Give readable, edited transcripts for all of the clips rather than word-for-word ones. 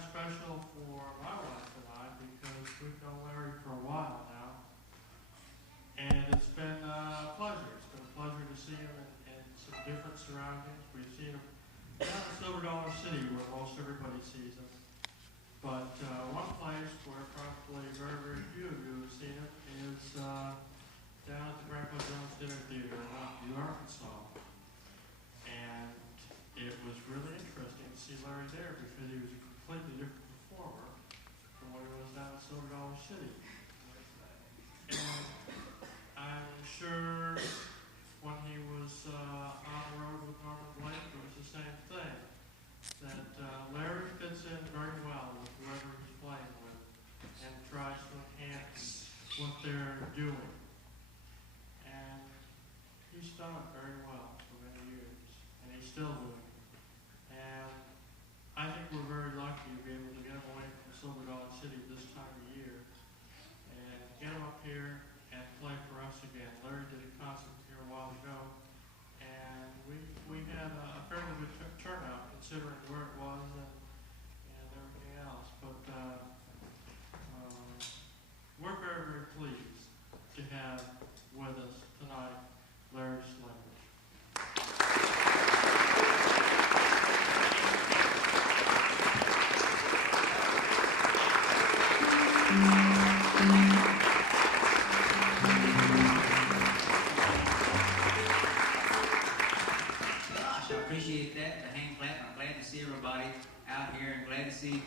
of special for my wife and I because we've known Larry for a while now. And it's been a pleasure. It's been a pleasure to see him in some different surroundings. We've seen him not in Silver Dollar City where most everybody sees him. But one place where probably very, very few of you have seen him is down at the Grandpa Jones Dinner Theater in Rockview, Arkansas. And it was really interesting to see Larry there because he was a completely different performer from what he was down at Silver Dollar City. And I'm sure when he was on the road with Norman Blake, it was the same thing. That Larry fits in very well with whoever he's playing with and tries to enhance what they're doing. And he's done it very well for many years, and he's still doing it. And I think we're very lucky to be able to get him away from Silver Dollar City this time of year and get him up here and play for us again. Larry did a concert here a while ago, and we had a fairly good turnout considering where it was and everything else. But we're very, very pleased to have with us tonight Larry Sledge. Gosh, I appreciate that, the hand clap. I'm glad to see everybody out here and glad to see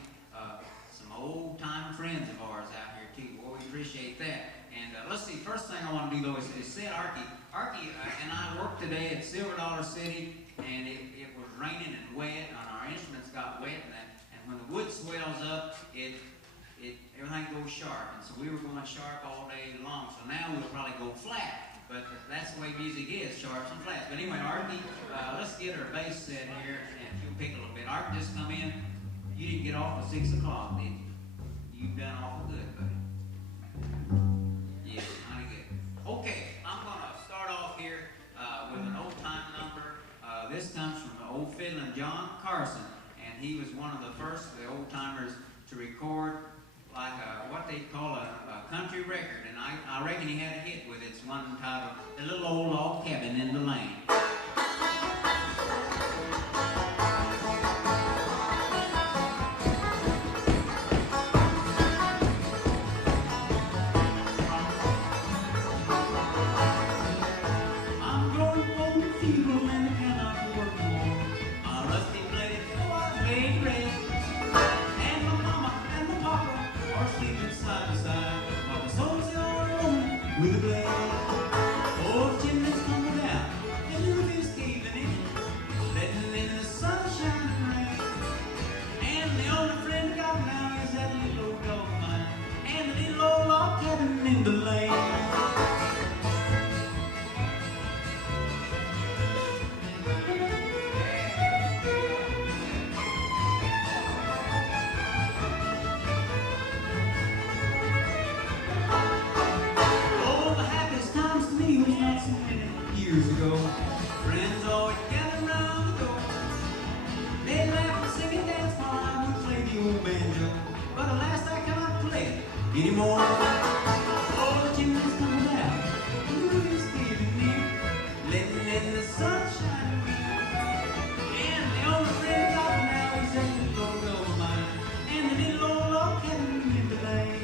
some old-time friends of ours out here too. Well, we appreciate that. And let's see, first thing I want to do though is say Arkie. Arkie and I worked today at Silver Dollar City, and it was raining and wet, and our instruments got wet, and when the wood swells up, everything goes sharp, and so we were going sharp all day long. So now we'll probably go flat, but that's the way music is, sharps and flats. But anyway, Arkie, let's get our bass set here, and you'll pick a little bit. Arkie, just come in. You didn't get off at 6 o'clock, did you? You've done awful good, buddy. Yeah, mighty good. Okay, I'm going to start off here with an old-time number. This comes from the old fiddler John Carson, and he was one of the first of the old-timers to record like what they call a country record, and I reckon he had a hit with it. It's one titled "A Little Old Log Cabin in the Lane." With a blade, oh, chimneys tumble down, and Lucy's caving in, letting in the sunshine and rain. And the only friend I got now is that little old dog of mine, and the little old log cabin in the lane. Years ago, friends always gathered round the door. They laugh and sing and dance while I would play the old banjo. But alas, I cannot play it anymore. Oh, the chimneys come down, the moon is giving near, letting in the sunshine and rain. And the only friend I got now is that little old dog of mine, and the little old log cabin in the lane.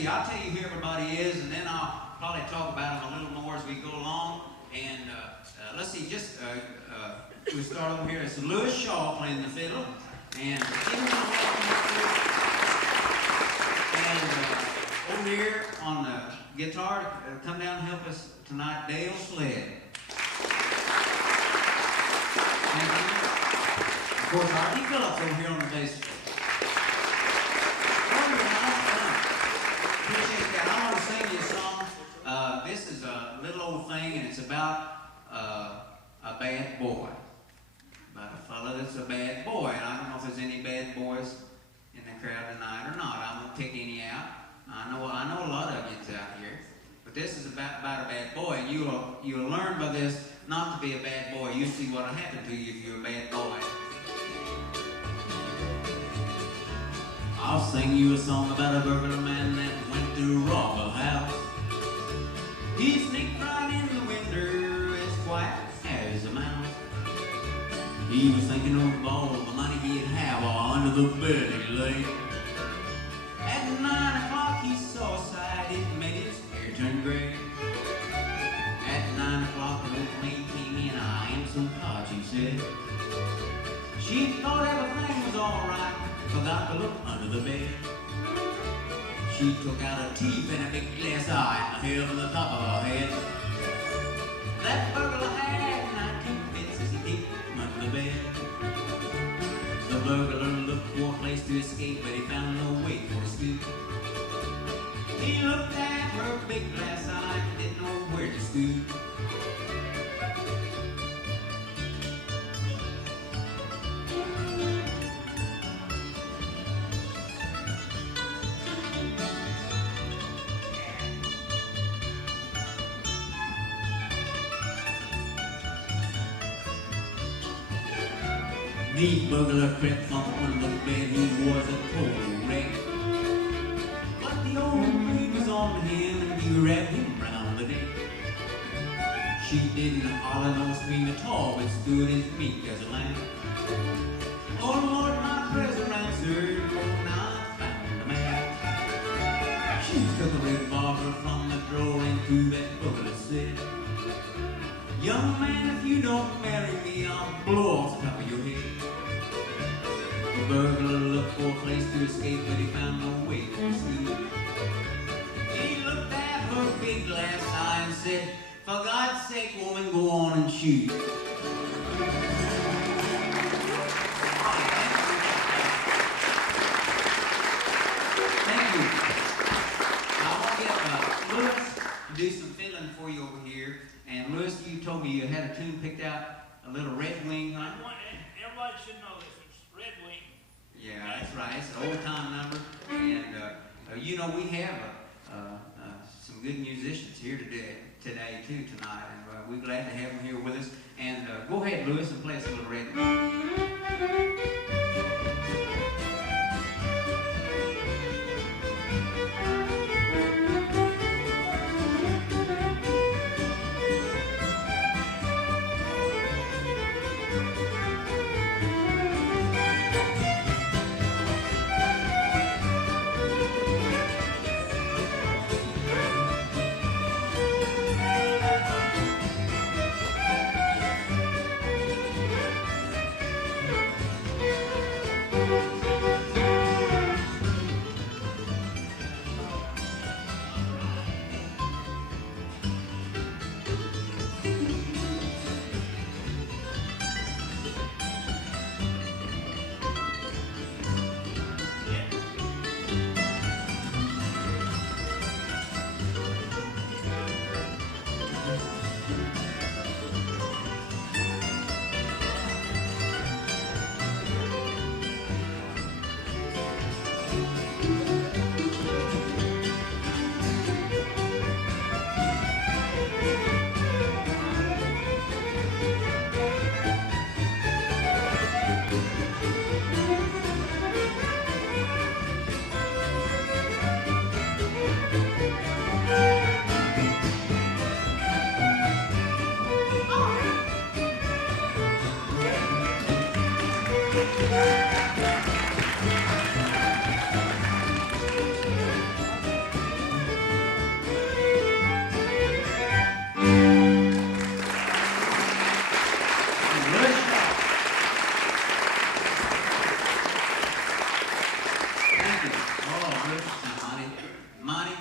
see, I'll tell you who everybody is, and then I'll probably talk about them a little more as we go along. And let's see, we start over here. It's Lewis Shaw playing the fiddle, and over here on the guitar, come down and help us tonight, Dale Sled. Thank you. Of course, Arkie Phillips over here on the bass. Appreciate that. I want to sing you a song. This is a little old thing, and it's about a bad boy. About a fella that's a bad boy. And I don't know if there's any bad boys in the crowd tonight or not. I won't pick any out. I know a lot of you out here. But this is about a bad boy, and you'll learn by this not to be a bad boy. You see what'll happen to you if you're a bad boy. I'll sing you a song about a burglar man that went to rob a house. He sneaked right in the window as quiet as a mouse. He was thinking of all the money he'd have under the bed he lay. At 9 o'clock he saw a sight, it made his hair turn gray. At 9 o'clock an old maid came in, I am so hot, she said. She thought everything was alright, forgot to look under the bed. She took out a teeth and a big glass eye, a hair on the top of her head. That burglar had 19 bits as he peeked under the bed. The burglar looked for a place to escape, but he found no way for escape. He looked at her big glass eye and didn't know where to scoot. The burglar crept from under the bed, he was a total wreck. But the old maid was on him and he wrapped him round the neck. She didn't holler nor scream at all, but stood as meek as a lamb. Oh Lord, my prayers are answered, for now I found the man. She took a revolver from the drawer and threw that burglar said, young man, if you don't marry me, I'll blow off the top of your head. The burglar looked for a place to escape, but he found no way to escape. He looked at her big glass eye and said, for God's sake, woman, go on and shoot. Thank you. I want to get Lewis to do some fiddling for you over here. And Lewis, you told me you had a tune picked out, a little Redwing, huh? Everybody should know this. It's Redwing. Yeah, that's right. It's an old-time number. And, you know, we have some good musicians here today too, tonight. And we're glad to have them here with us. And go ahead, Lewis, and play us a little Redwing.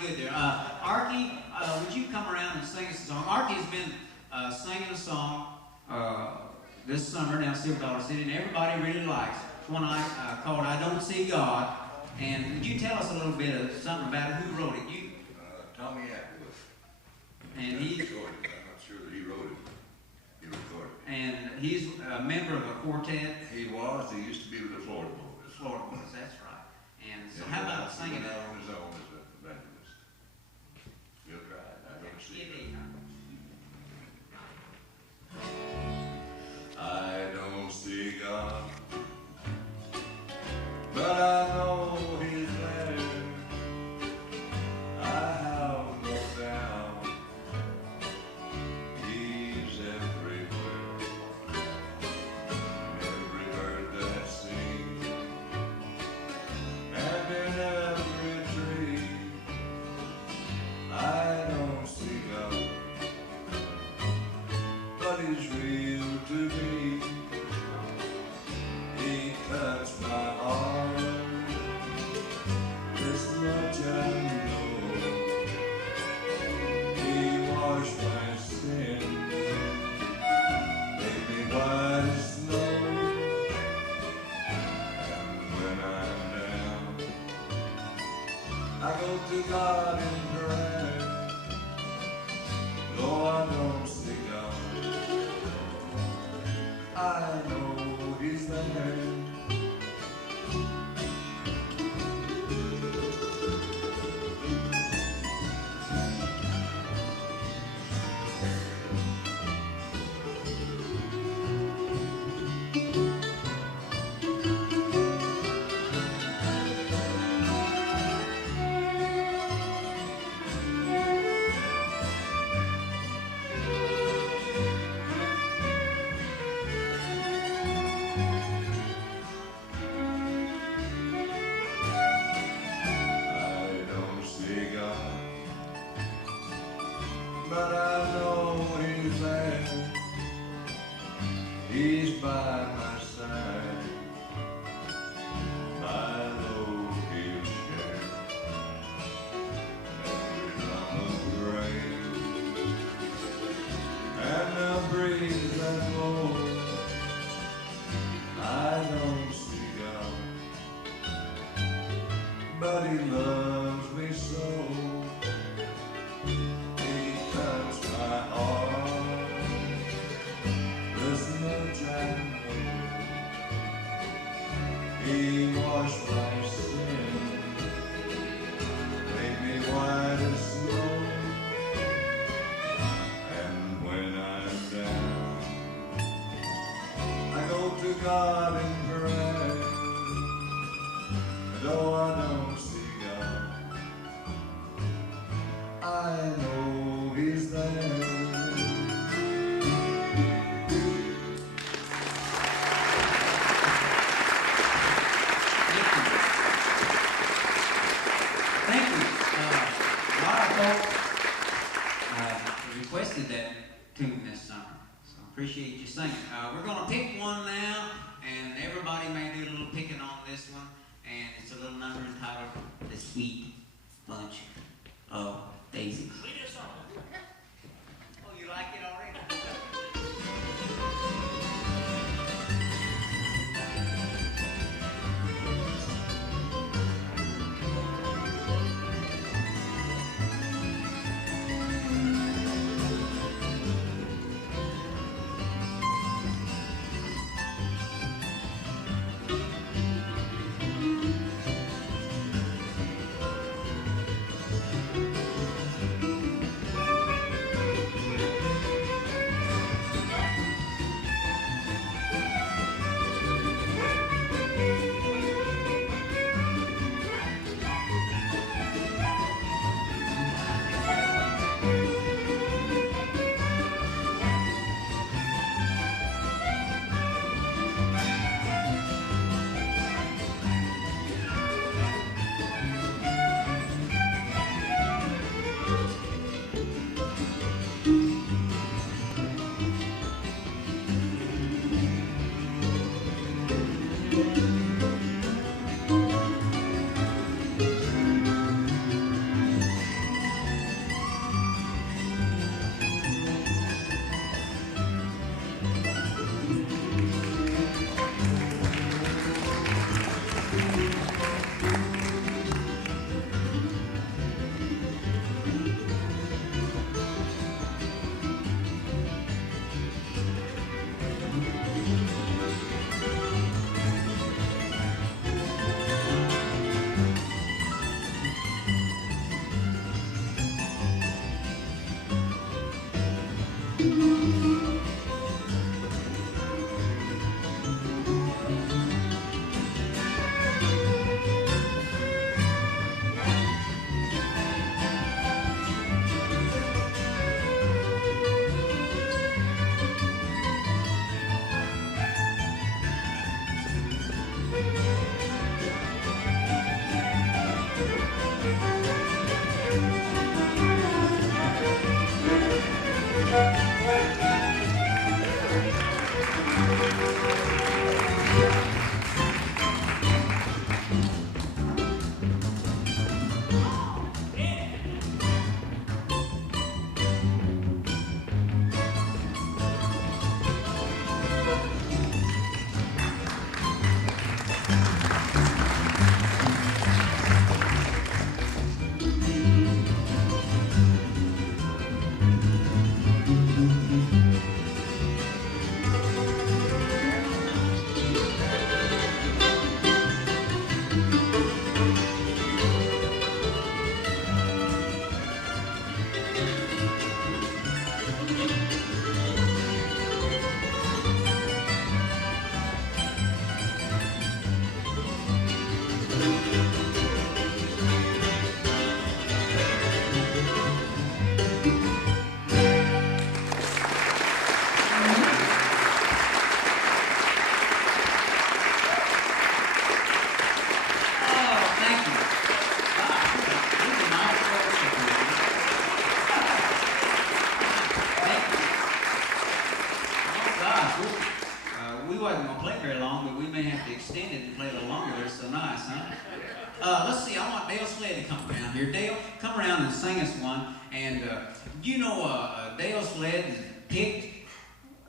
good there. Arkie, would you come around and sing us a song? Arkie's been singing a song this summer down Silver Dollar City, and everybody really likes it. It's one called I Don't See God. And would you tell us a little bit of something about it? Who wrote it? You? Tommy Atwood. And he recorded it. I'm not sure that he wrote it. He recorded it. And he's a member of a quartet. He was. He used to be with the Florida Boys. Florida Boys, that's right. And so how about singing out that? on his own as an evangelist. We'll try it. I don't see it. I don't see God, but I know He's there. I have no doubt He's everywhere. Every bird that sings and in every tree. I don't see God, but He's real to me. He touched my heart. This much I know. He washed my sin, made me white as snow. And when I'm down, I go to God in prayer. Though I don't see God, I know He's there. I don't see God, but I know He's there. He's by my side. My load He'll share. Every drop of rain and the breeze that blows. I don't see God, but He loves me so. He touched my heart. This much I know. He washed my sin, made me white as snow. And when I'm down, I go to God in prayer. Though I don't see God, I know He's there. Thank you. A lot of folks requested that tune this summer, so appreciate you singing. We're going to pick one now, and everybody may do a little picking on this one, and it's a little number entitled The Sweet Bunch of Daisies. Lead us on. Oh, you like it already? I Sled is picked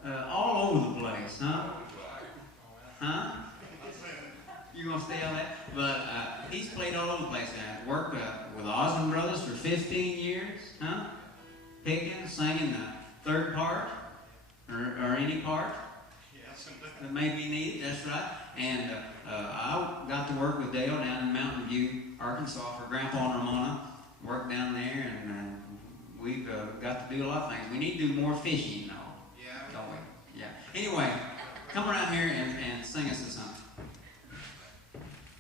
all over the place, huh? Huh? You gonna stay on that? But he's played all over the place. Worked with Osmond Brothers for 15 years, huh? Picking, singing the third part, or any part that may be needed. That's right. And I got to work with Dale down in Mountain View, Arkansas, for Grandpa and Ramona. Worked down there, and we've got to do a lot of things. We need to do more fishing, though. Yeah. Don't we? Yeah. Anyway, come around here and sing us a song.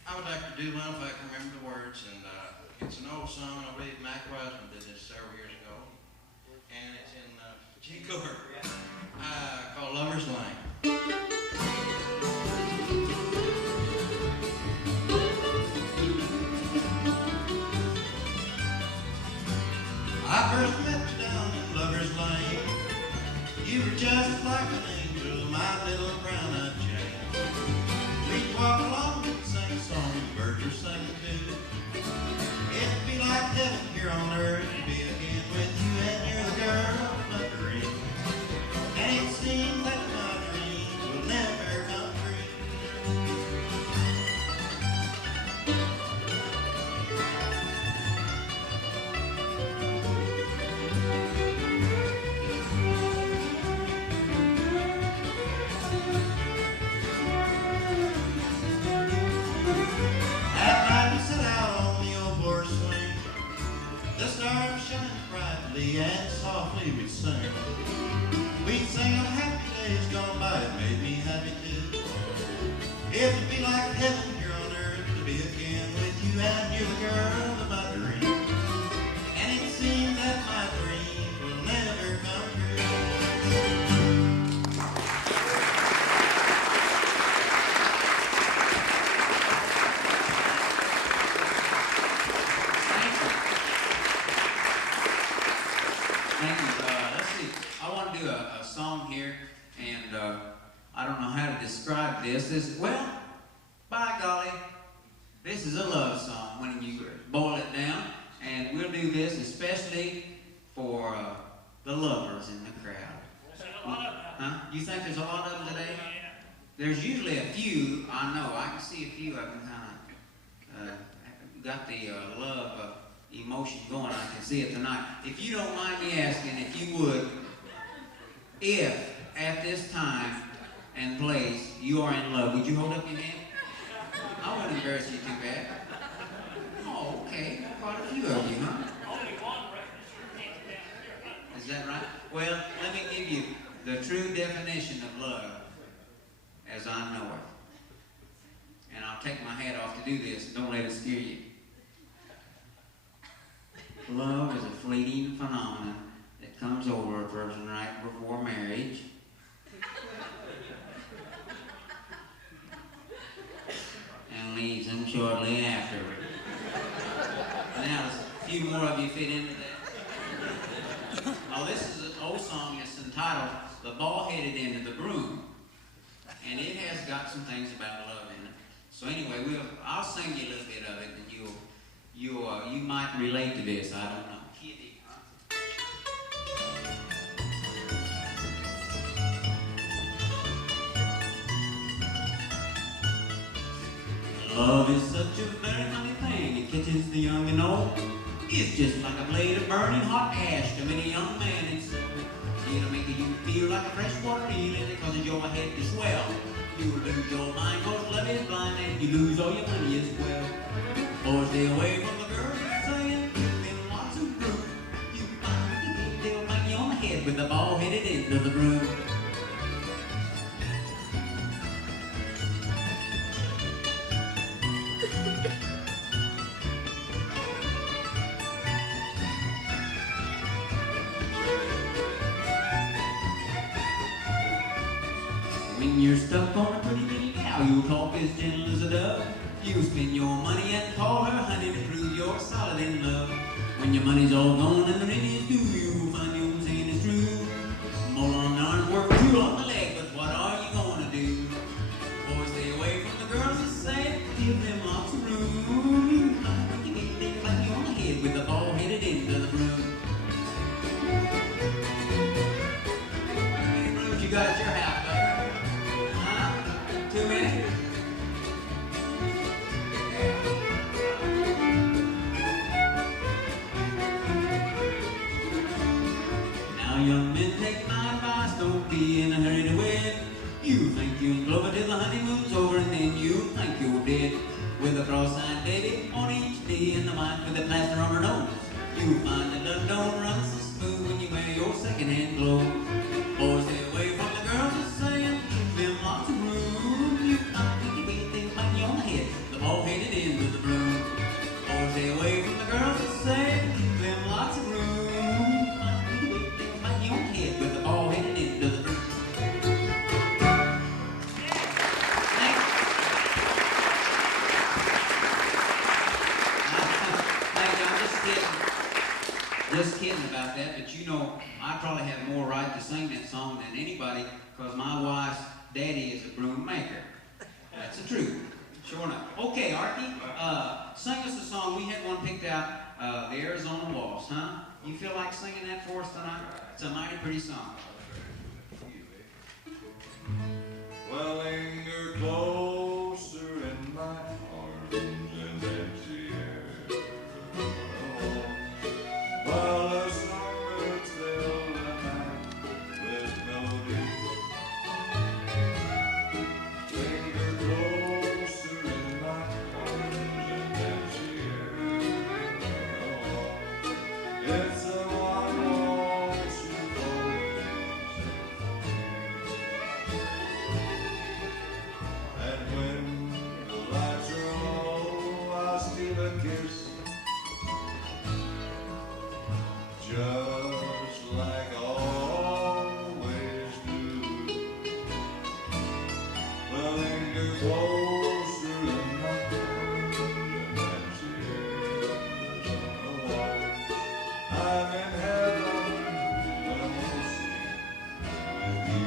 I would like to do one if I can remember the words, and it's an old song. I believe Mac Wiseman did this several years ago, and it's in G chord called Lover's Lane. I first met you down in Lover's Lane. You were just like an angel, my little brown-eyed Jane. We'd walk along and sing a song, and birds were singing too. It'd be like heaven here on earth to be again with you, and you're the girl of my dream. And it seems that my dreams will never come true. And softly we'd sing. We'd sing of happy days gone by, it made me happy too. It would be like heaven here on earth to be again with you, and you're the girl of my dream. And it seems that my dreams will never come true. I don't know how to describe this. Well, by golly, this is a love song when you boil it down. And we'll do this especially for the lovers in the crowd. Huh? You think there's a lot of them today? There's usually a few. I know. I can see a few of them kind of got the love emotion going. I can see it tonight. If you don't mind me asking, if you would, if at this time and place you are in love, would you hold up your hand? I wouldn't embarrass you too bad. Oh, okay. Quite a few of you, huh? Only one reference your hands down here. Is that right? Well, let me give you love is a fleeting phenomenon that comes over a person right before marriage. And leaves them shortly afterward. Now, a few more of you fit into that. Oh, this is an old song that's entitled The Baldheaded End of the Broom. And it has got some things about love in it. So anyway, I'll sing you a little bit of it, and you might relate to this. I don't know. Kitty, huh? Love is such a very funny thing. It catches the young and old. It's just like a blade of burning hot ash to many young man and so it'll make you feel like a freshwater eel, and it causes your head to swell. You'll lose your mind, cause love is blind, and you lose all your money as well. Boys, stay away from the girls that's saying, give them lots of broom. You find they'll bang you on the head with the bald-headed end of the broom. When you're stuck on a pretty little gal, you'll talk as gentle as a dove. You spend your money and call her honey to prove you're solid in love. When your money's all gone and the rent is due, you'll find you're saying it's true. More on the arm, work two on the leg, but what are you gonna do? Boys, stay away from the girls that say, give them lots of room. You get them bang you on the head with the bald-headed end of the broom. How many brooms you got at your house, baby? Too many? Now young men, take my advice, don't be in a hurry to wed. You think you'll blow it till the honeymoon's over, and then you think you're dead. With a cross-eyed baby on each knee and the wife with a plaster on her nose. You'll find that love don't run so smooth when you wear your second-hand clothes. Boys, stay away from the girls that's saying, give them lots of room. The bald-headed end of the broom. Or stay away from the girls that say, give them lots of room. They'll bang you on the head with the bald-headed end of the broom. Thank you. I'm just kidding about that, but you know, I probably have more right to sing that song than anybody, because my wife's daddy is a broom maker. That's the truth. Sure enough. Okay, Arkie, sing us a song. We had one picked out, the Arizona Waltz, huh? You feel like singing that for us tonight? It's a mighty pretty song. Well, linger closer in my arms and empty air. While the songbirds fill the night with melody. Linger closer in my arms and empty air. It's a one waltz you've always and when the lights are low, I'll steal a kiss, just like I always do. Well, linger closer in my arms and empty air on the waltz. I'm in heaven when I'm waltzing with you.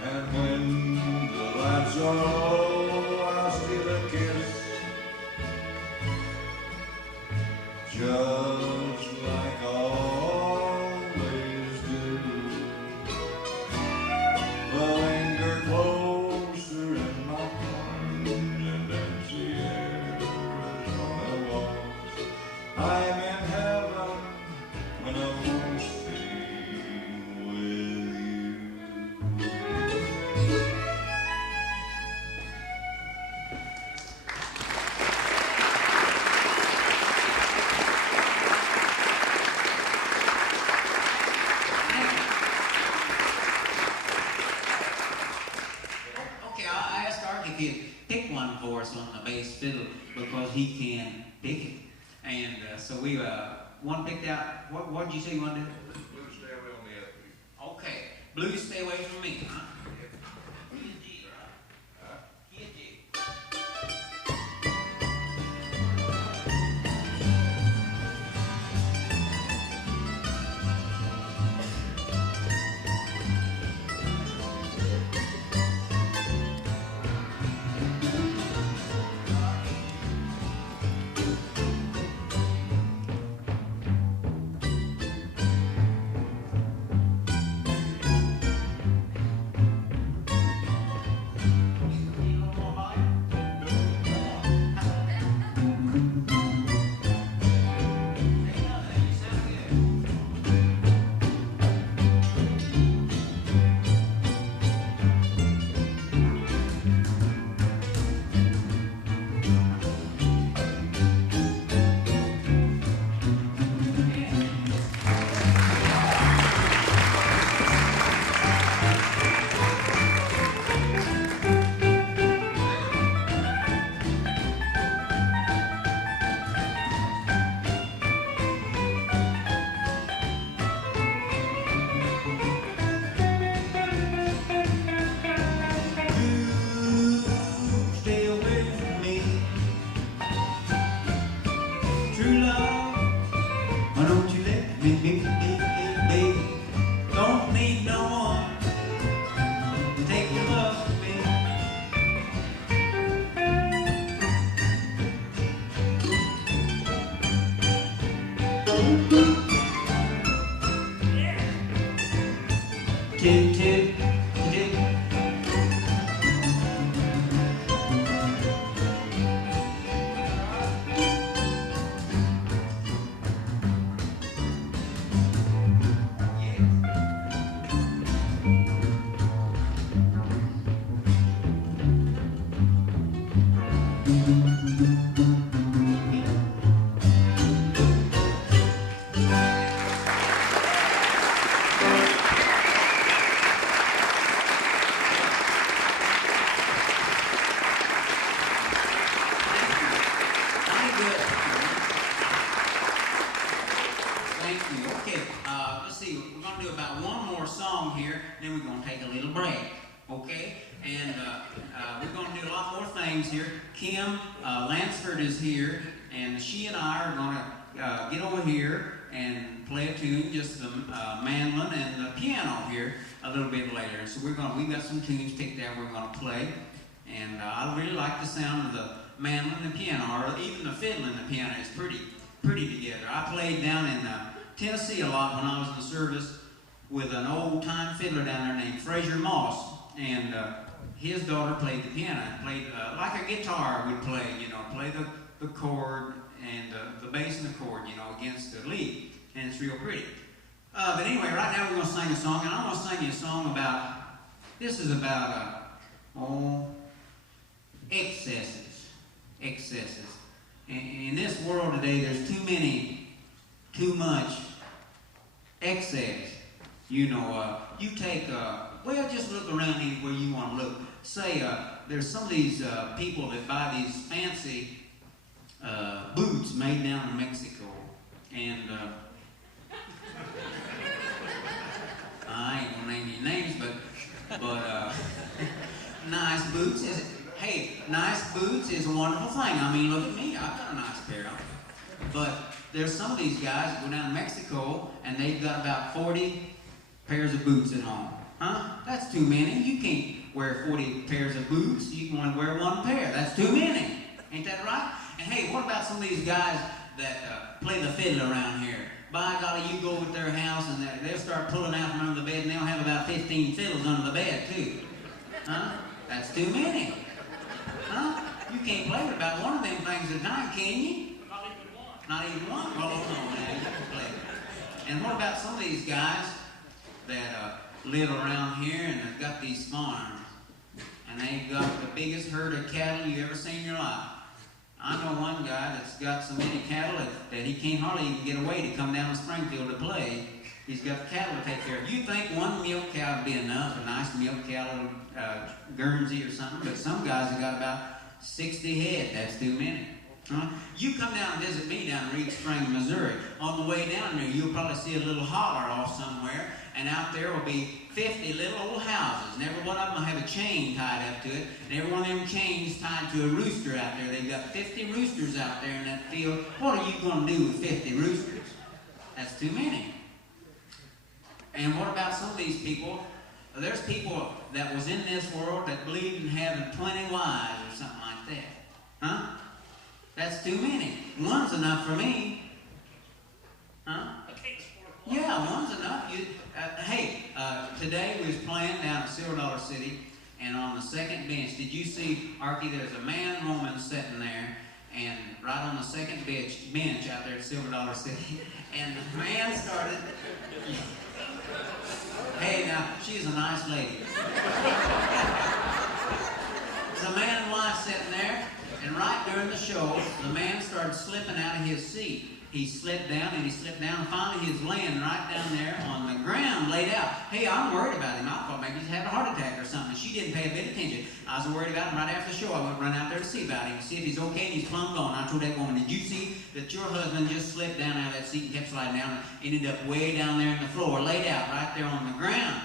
And when the lights are low, I'll steal a kiss, just like I always do. Well, linger closer in my arms and empty air on the waltz. I'm in heaven when I won't sing with you. Okay, I asked Arkie if he'd pick one for us on the bass fiddle because he can pick it. And so we one picked out. What did you say you wanted to do? Blues stay away on the other. Okay, blues stay away from me, huh? Key and G, right? Key and G. Stay away from me. True love, why don't you let me be? Don't need no one to take your love from me. Tip, tip, tip. Very good. Thank you. Okay, let's see. We're going to do about one more song here, then we're going to take a little break. Okay? And we're going to do a lot more things here. Kim Lansford is here, and she and I are going to get over here and play a tune, just the mandolin and the piano here a little bit later. So we've got some tunes picked out we're going to play. And I really like the sound of the mandolin and the piano, or even the fiddle and the piano is pretty together. I played down in Tennessee a lot when I was in the service with an old-time fiddler down there named Frazier Moss, and his daughter played the piano, played like a guitar would play, play the chord and the bass and the chord, against the lead, and it's real pretty. But anyway, right now we're going to sing a song, and I'm going to sing you a song about, this is about, excesses. In this world today, there's too much excess. You take, just look around anywhere you want to look. Say, there's some of these people that buy these fancy boots made down in Mexico. And I ain't gonna name any names, but nice boots is, hey, nice boots is a wonderful thing. I mean, look at me, I've got a nice pair of them. But there's some of these guys that go down to Mexico and they've got about 40 pairs of boots at home. Huh? That's too many. You can't wear 40 pairs of boots. You can only wear one pair. That's too many. Ain't that right? And hey, what about some of these guys that play the fiddle around here? By golly, you go over their house and they'll start pulling out from under the bed and they'll have about 15 fiddles under the bed too. Huh? That's too many. Huh? You can't play with about one of them things at a time, can you? Not even one. Not even one? Well, no, man, you can play. And what about some of these guys that live around here and they've got these farms, and they've got the biggest herd of cattle you ever seen in your life? I know one guy that's got so many cattle that he can't hardly even get away to come down to Springfield to play. He's got cattle to take care of. You think one milk cow would be enough, a nice milk cow, Guernsey or something, but some guys have got about 60 head. That's too many. You come down and visit me down in Reed Spring, Missouri. On the way down there, you'll probably see a little holler off somewhere, and out there will be 50 little old houses, and every one of them will have a chain tied up to it, and every one of them chains tied to a rooster out there. They've got 50 roosters out there in that field. What are you going to do with 50 roosters? That's too many. And what about some of these people? There's people that was in this world that believed in having 20 wives or something like that. Huh? That's too many. One's enough for me. Huh? Yeah, one's enough. Today we was playing down at Silver Dollar City, and on the second bench, did you see, Arkie, there's a man and woman sitting there, and right on the second bench out there at Silver Dollar City, and the man started... Hey, now, she's a nice lady. The man and wife sitting there, and right during the show, the man started slipping out of his seat. He slipped down, and finally he was laying right down there on the ground, laid out. Hey, I'm worried about him. I thought maybe he's having a heart attack or something. She didn't pay a bit of attention. I was worried about him right after the show. I went run out there to see about him, see if he's okay, and he's plumb gone. I told that woman, did you see that your husband just slipped down out of that seat and kept sliding down and ended up way down there on the floor, laid out right there on the ground?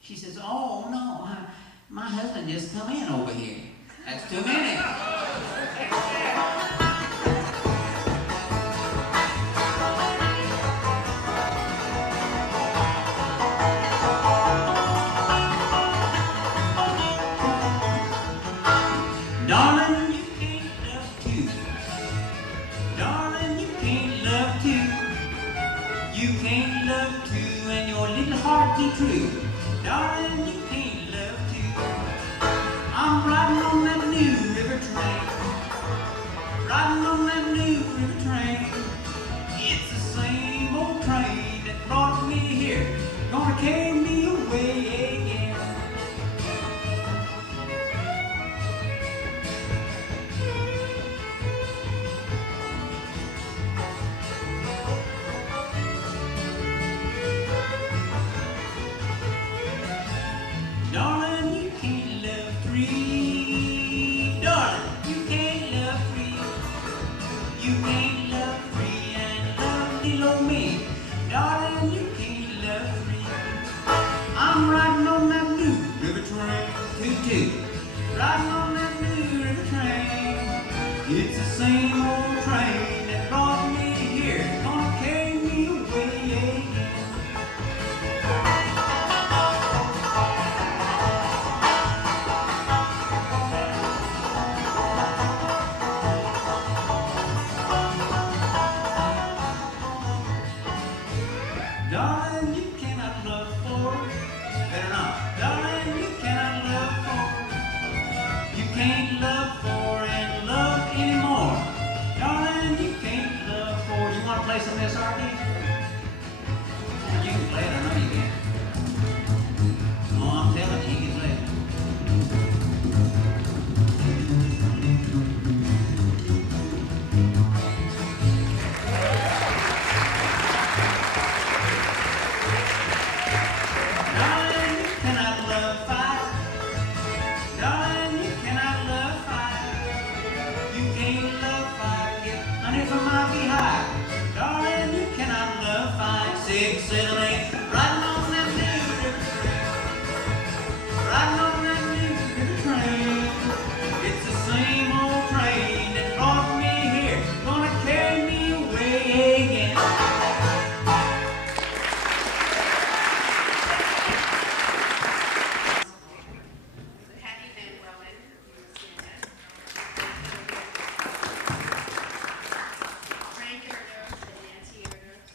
She says, oh, no, my husband just come in over here. That's too many. Darling, you can't love two. Darling, you can't love two. You can't love two and your little heart be true. Darling, you can't love two. I'm riding on that new river train. Riding on that new river train. It's the same old train that brought me here. Gonna carry me away again. Darling, you can't love three. Darling, you can't love three. You can't love three and love little old me. Darling, you can't love three. I'm riding on that new river train. Toot-toot. Riding on that new river train. It's the same old train that brought me here. Gonna carry me away again. Darling, you cannot love four. Better not. Darling, you cannot love four. You can't love four and love anymore. Darling, you can't love four. You want to play some of this, Arkie? You can play it, I know you can. Oh, I'm telling you, he can play it. Darling, you cannot love five. Darling, you cannot love five. You can't love five. Get honey from my beehive. Darling, you cannot love 5, 6, 7, 8. Riding on that new river train. Riding on that new river train. It's the same old train that brought me here. Gonna carry me away again. Patty Van Welland, Frank Erdos and Nancy Erdos.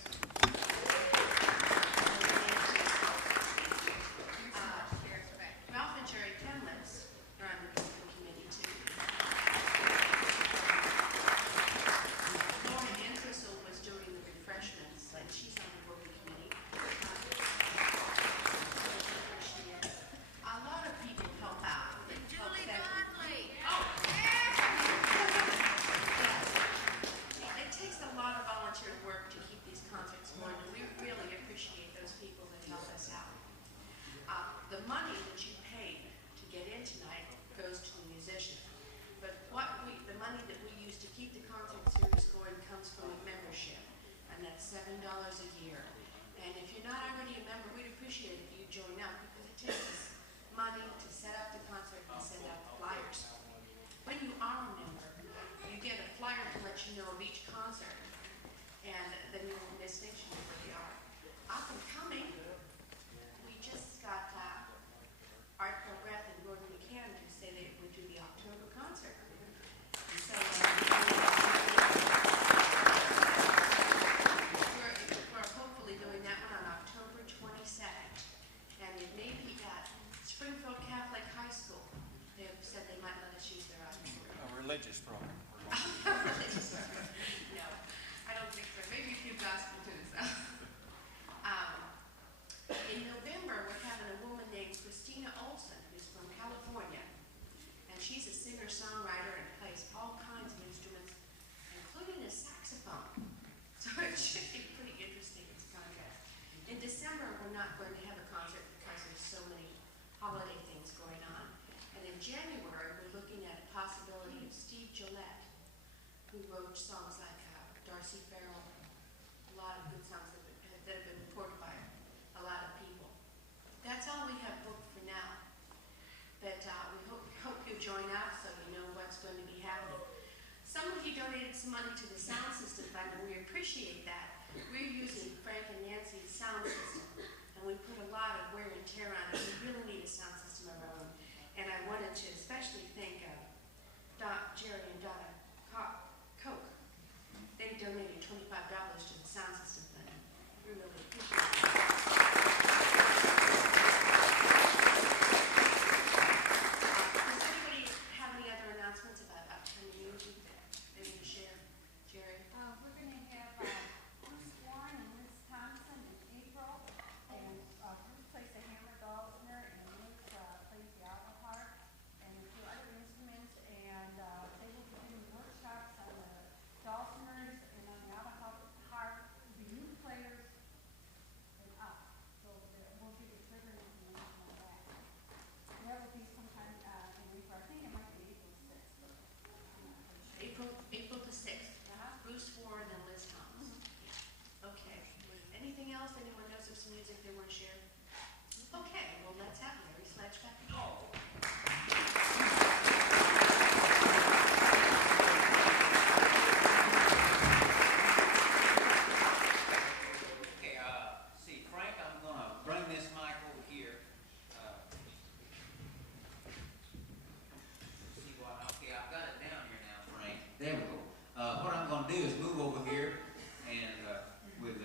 appreciate if you join up because it takes us money to set up the concert and send out the flyers. When you are a member, you get a flyer to let you know of each concert, and then you won't miss things, you know where they are. Up and coming, we just got Art Phillips and McCann to say they would do the October concert. And so we're hopefully doing that one on October 22nd, and it may be at Springfield Catholic High School. They've said they might let us use their auditorium. A religious program. No, I don't think so. Maybe a few gospel tunes. In November, we're having a woman named Christina Olson, who's from California, and she's a singer-songwriter and plays all kinds of instruments, including a saxophone. So it should be pretty interesting, this contest. In December, we're not going to have a concert because there's so many holiday things going on. And in January, we're looking at a possibility of Steve Gillette, who wrote songs like Darcy Farrell, a lot of good songs that have been recorded by a lot of people. That's all we have booked for now. But we hope you'll join us so you know what's going to be happening. Some of you donated some money to the sound system fund, and we appreciate that. We're using Frank and Nancy's sound system, and we put a lot of wear and tear on it. We really need a sound system of our own. And I wanted to especially thank Jerry and Donna Koch. They donated $25 to the sound system fund. We really appreciate it. Does anybody have any other announcements about upcoming music that they need to share? Jerry? We're going to have Bruce Warren and Liz Thompson in April, and Bruce plays the hammer dulcimer, and Liz plays the alto harp, and a few other instruments, and they will be doing workshops on the dulcimers and on the alto harp, the new players, and up. So we'll give you further information on that. That will be sometime in April. I think it might be April 6th. But I'm not really sure. April the 6th. Bruce Warren and Liz Thomas. Okay. Anything else? Anyone knows of some music they want to share? Okay. Well, let's have Larry Sledge back. Okay, see, Frank, I'm gonna bring this mic over here. See what, okay, I've got it down here now, Frank. There we go. What I'm gonna do is move over here and, with,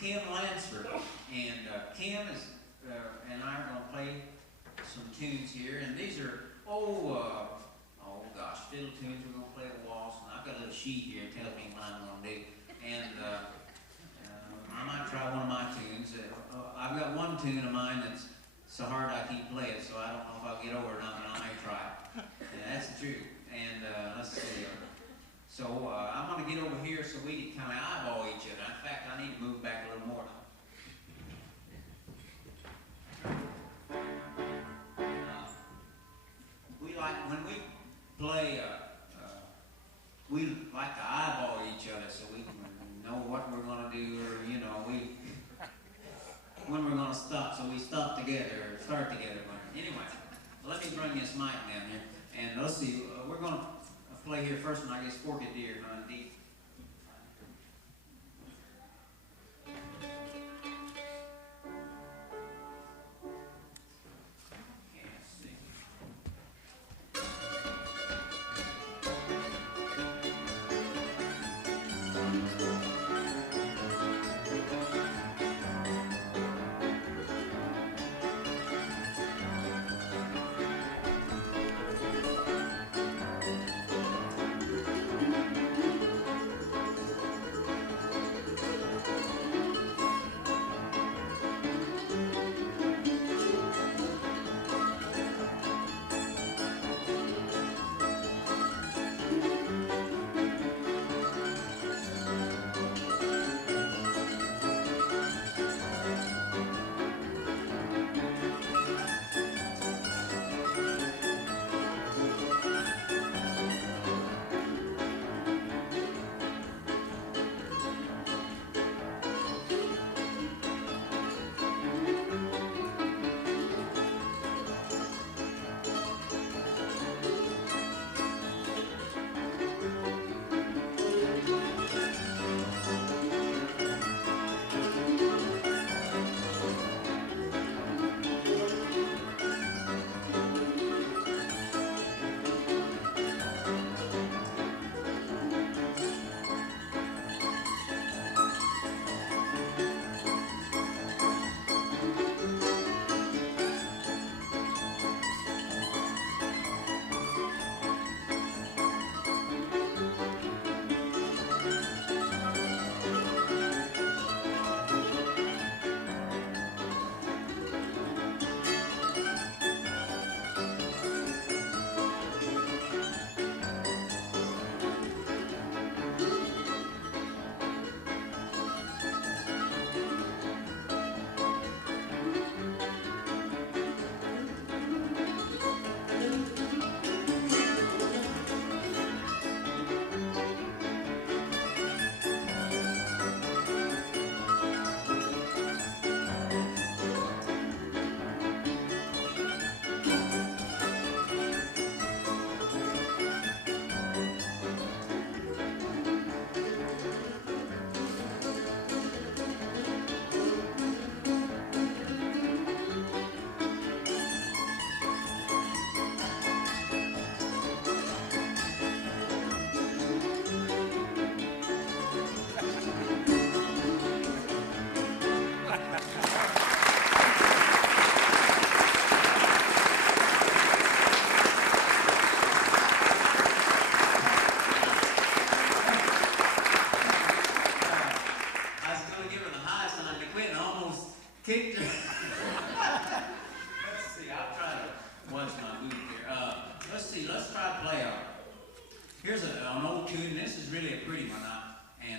Kim Lansford. And, Kim is, and I are gonna play some tunes here, and these are, oh gosh, fiddle tunes. We're gonna play a waltz, and I've got a little sheet here telling me what I'm gonna do. And, I might try one of my tunes. I've got one tune of mine that's so hard I can't play it, so I don't know if I'll get over it or not, but I may try it. Yeah, that's the truth. And let's see. So I'm going to get over here so we can kind of eyeball each other. In fact, I need to move back a little more. We like, when we play, we like to eyeball each other so we can know what we're going to do, or, you know, when we're going to stop, so we stop together, or start together. But anyway, let me bring this mic down here, and let's see, we're going to play here first one, I guess, Forked Deer, Run Deep. Thank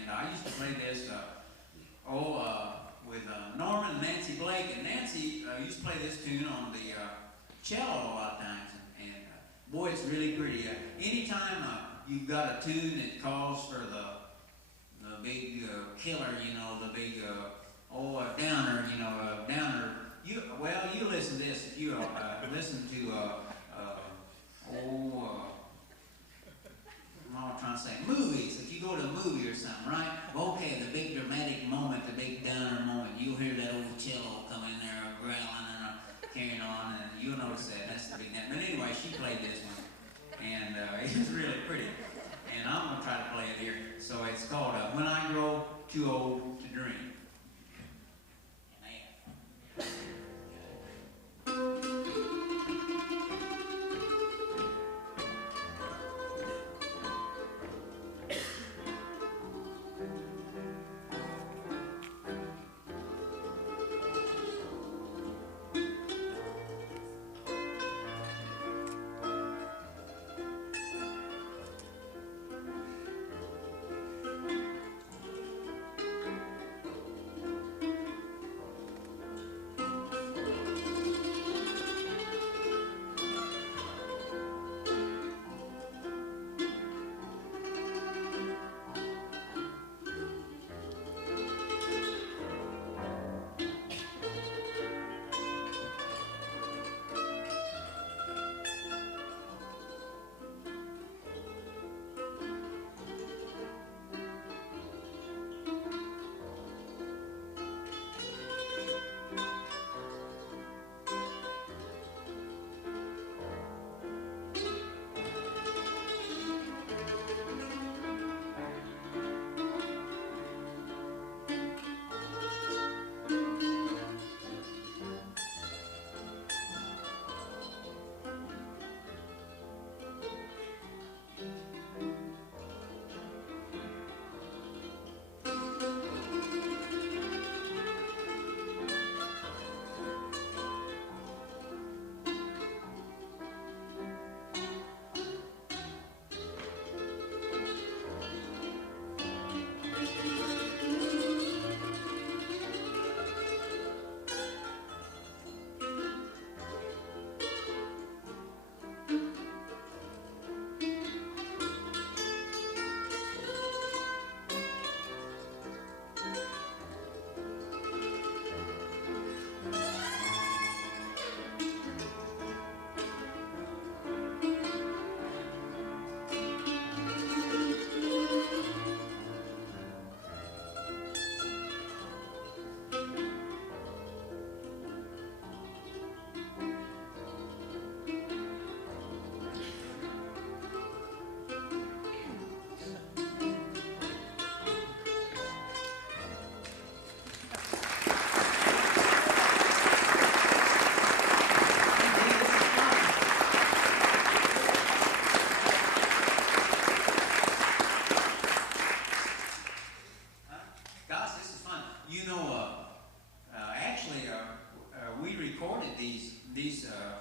and I used to play this with Norman and Nancy Blake, and Nancy used to play this tune on the cello a lot of times, and boy, it's really pretty. Anytime you've got a tune that calls for the big killer, you know, the big downer, you know, downer. You listen to this. If you listen to I'm trying to say movies. If you go to a movie or something, right? Okay, the big dramatic moment, the big downer moment. You'll hear that old cello come in there growling and carrying on, and you'll notice that. That's the big. But anyway, she played this one, and it was really pretty. And I'm gonna try to play it here. So it's called "When I Grow Too Old to Dream."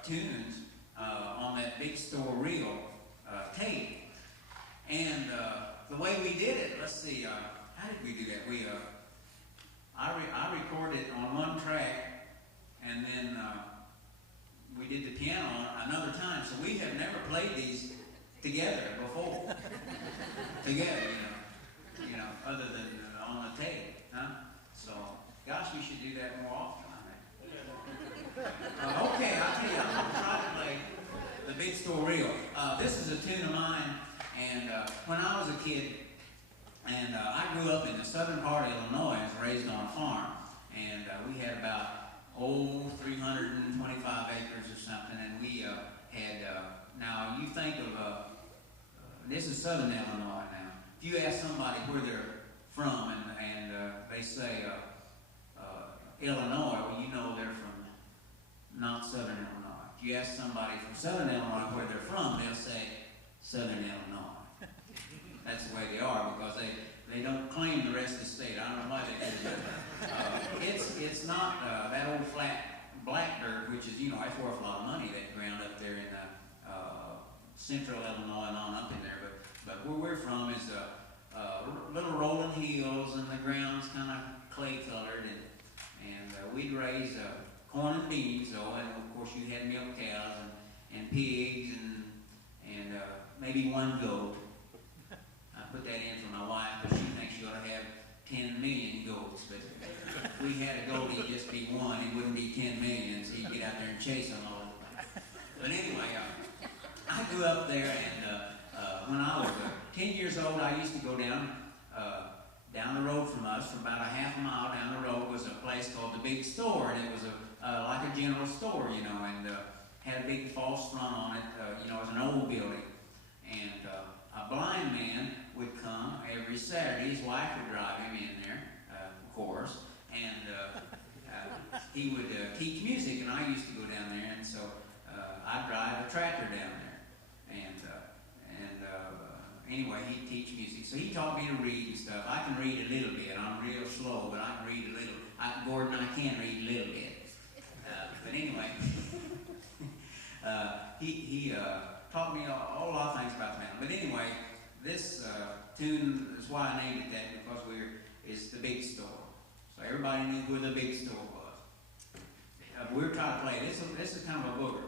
Tunes on that big store reel tape, and the way we did it, let's see, how did we do that? I recorded on one track, and then we did the piano on another time. So we have never played these together before. Together, you know, other than on the tape, huh? So, gosh, we should do that more often. Okay, I'll tell you, I'm going to try to play the big store reel. This is a tune of mine, and when I was a kid, and I grew up in the southern part of Illinois. I was raised on a farm, and we had about 325 acres or something, and we had, now you think of, this is southern Illinois now. If you ask somebody where they're from, and they say Illinois, well, you know they're from not southern Illinois. If you ask somebody from southern Illinois where they're from, they'll say southern Illinois. That's the way they are, because they don't claim the rest of the state. I don't know why they do that. It's not that old flat black dirt, which is, you know, that's worth a lot of money, that ground up there in central Illinois and on up in there. But where we're from is little rolling hills and the ground's kind of clay colored, and we'd raise corn and beans, though, and of course you had milk cows and pigs and maybe one goat. I put that in for my wife because she thinks you ought to have 10 million goats, but if we had a goat, he'd just be one. It wouldn't be 10 million, so he'd get out there and chase them all the time. But anyway, I grew up there, and when I was 10 years old, I used to go down the road from us, for about a half a mile down the road, was a place called the Big Store, and it was like a general store, you know, and had a big false front on it. You know, it was an old building, and a blind man would come every Saturday. His wife would drive him in there, of course, and he would teach music, and I used to go down there, and so I'd drive a tractor down there, and anyway, he'd teach music. So he taught me to read and stuff. I can read a little bit. I'm real slow, but I can read a little. Gordon, I can read a little bit. But anyway, he taught me a whole lot of things about the mandolin. But anyway, this tune is why I named it that, because it's the Big Store. So everybody knew where the Big Store was. We were trying to play. This is kind of a booger.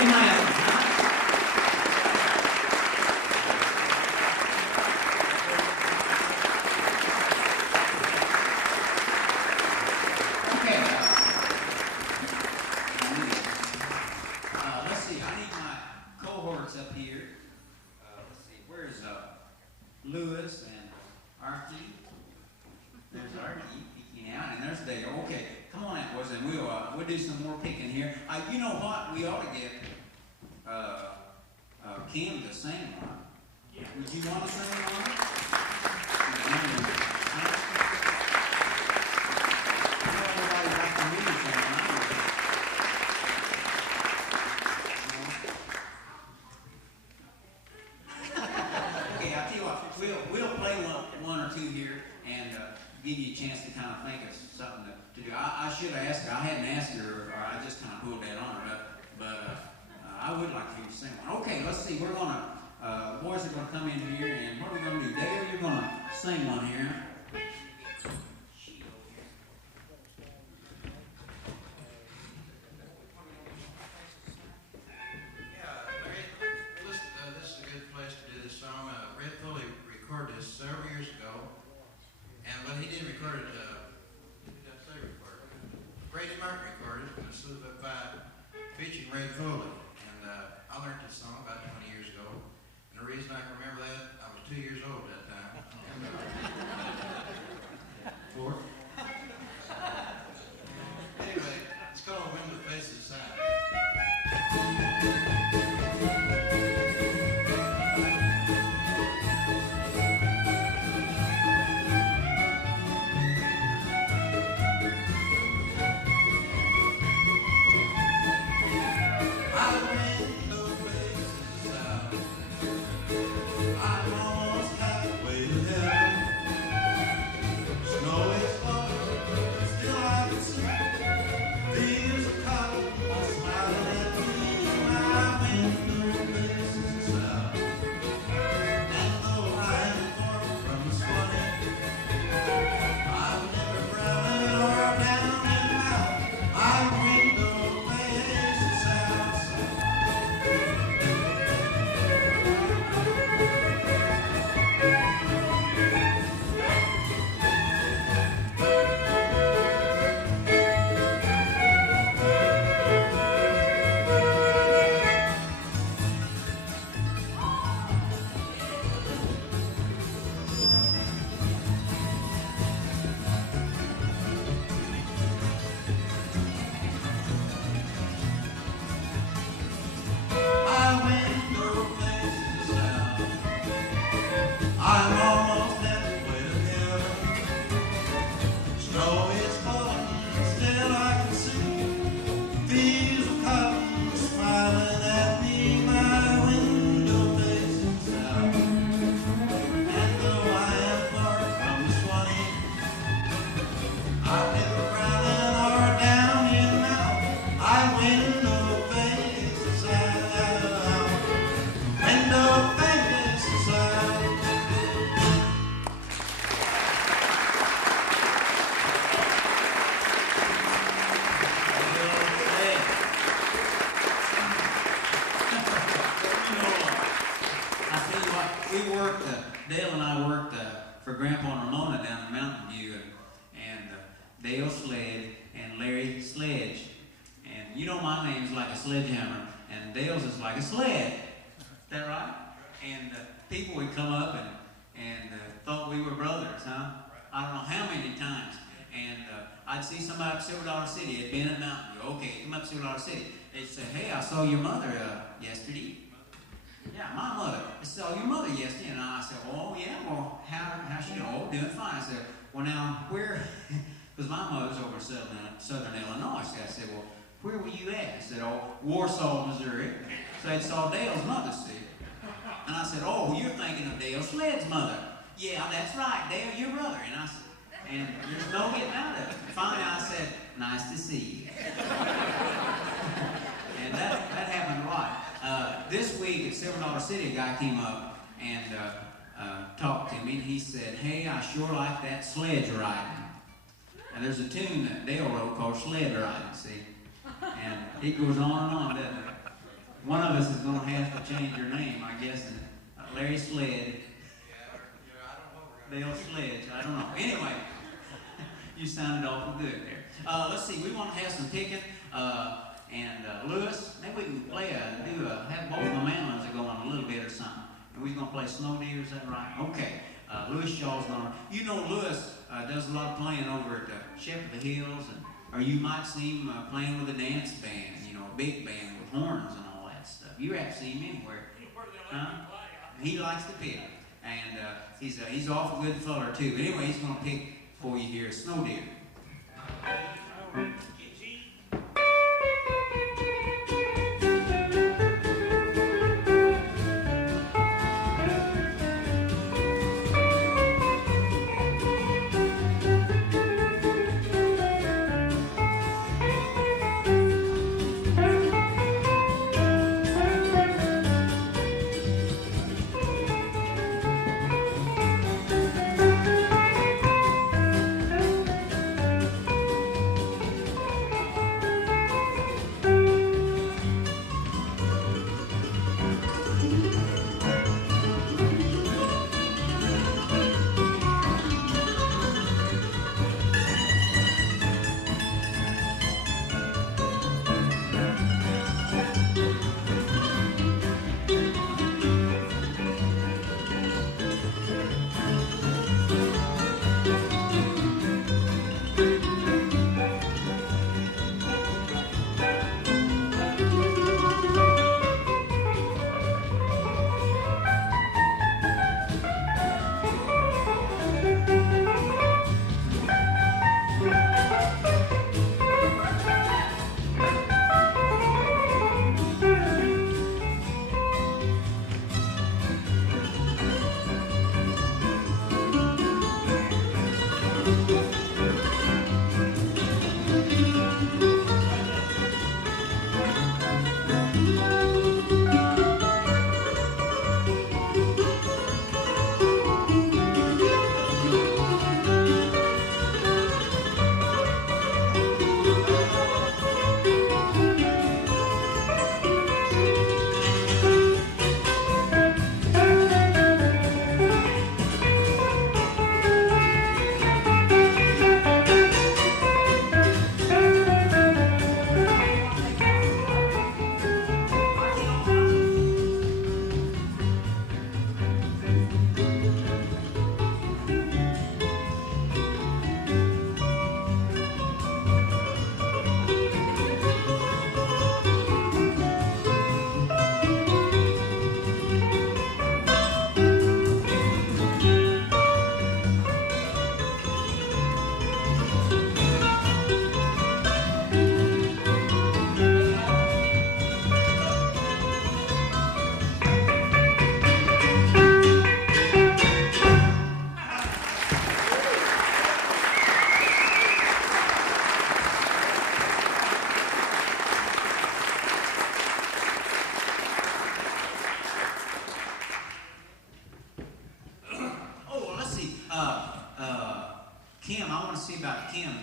him laughing, huh? Okay. Let's see. I need my cohorts up here. Let's see. Where's Lewis and Arkie? There's Arkie peeking out, and there's Dale. Okay, come on out, boys, and we'll do some more picking here. You know what? We ought to get Kim to sing one. Yeah. Would you want to sing one? Everybody back to me sing one. Okay, I'll tell you what. We'll play one or two here and give you a chance to kind of think of something to do. I should have asked her. I hadn't asked her, or I just kind of pulled that on her. But I would like to hear you sing one. Okay, let's see. We're gonna boys are gonna come in here, and what are we gonna do? Dale, you're gonna sing one here. This is a good place to do this song. Red Foley recorded this several years ago, but he didn't record it. Who did I say record it? Brady Martin recorded it. This was featuring Red Foley, and I learned this song about 20 years ago. And the reason I can remember that, I was 2 years old at that time. 4. Anyway, it's called When the Faces Sigh. Dale and I worked for Grandpa and Ramona down in Mountain View, and Dale Sled and Larry Sledge. And you know my name's like a sledgehammer, and Dale's is like a sled. Is that right? And people would come up and thought we were brothers, huh? I don't know how many times. And I'd see somebody up Silver Dollar City. It'd been in Mountain View. Okay, come up Silver Dollar City. They'd say, hey, I saw your mother yesterday. Yeah, my mother. I saw your mother yesterday. And I said, oh, yeah, well, how's she doing? Oh, doing fine. I said, well, now, where, because my mother's over in Southern Illinois. So I said, well, where were you at? I said, oh, Warsaw, Missouri. So they saw Dale's mother, see. And I said, oh, well, you're thinking of Dale Sled's mother. Yeah, that's right, Dale, your brother. And I said, and there's no getting out of it. Finally, I said, nice to see you. And that happened a lot. This week at Silver Dollar City, a guy came up and talked to me, and he said, hey, I sure like that sledge riding. And there's a tune that Dale wrote called Sled Riding, see? And it goes on and on, doesn't it? One of us is going to have to change your name, I guess. Larry Sled. Dale Sledge. I don't know. Anyway, you sounded awful good there. Let's see. We want to have some picking. And Lewis, maybe we can play have both the mandolins go on a little bit or something. And we're going to play Snow Deer, is that right? Okay. Lewis Shaw's going to, Lewis does a lot of playing over at Shepherd of the Hills, or you might see him playing with a dance band, a big band with horns and all that stuff. You have seen him anywhere. He likes to pick. And he's an awful good feller too. But anyway, he's going to pick for you here, Snow Deer.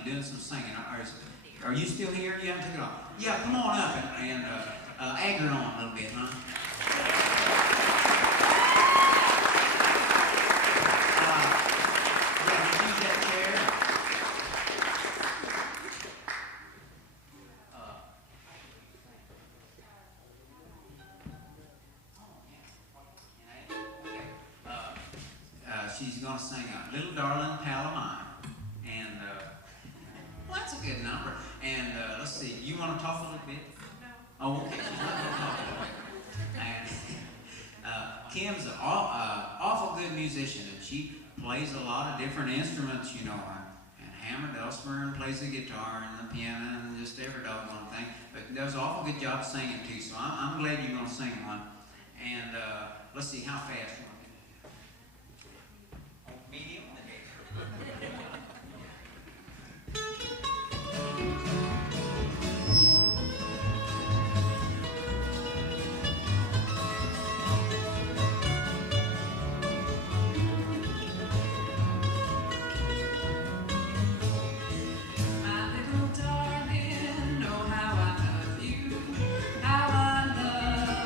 Doing some singing. Are you still here? You haven't taken it off? Yeah, come on up and egg her on a little bit, huh? Yeah, use that chair. She's going to sing Little Darling Pal of Mine. That's a good number. And let's see, you want to talk a little bit? No. Oh, okay. She's not going to talk a little bit. And Kim's an awful good musician, and she plays a lot of different instruments, and hammered elsewhere, and plays the guitar and the piano and just every doggone thing. But does an awful good job singing too. So I'm glad you're going to sing one. And let's see, how fast you want to do? Medium. Darling, know how I love you, how I love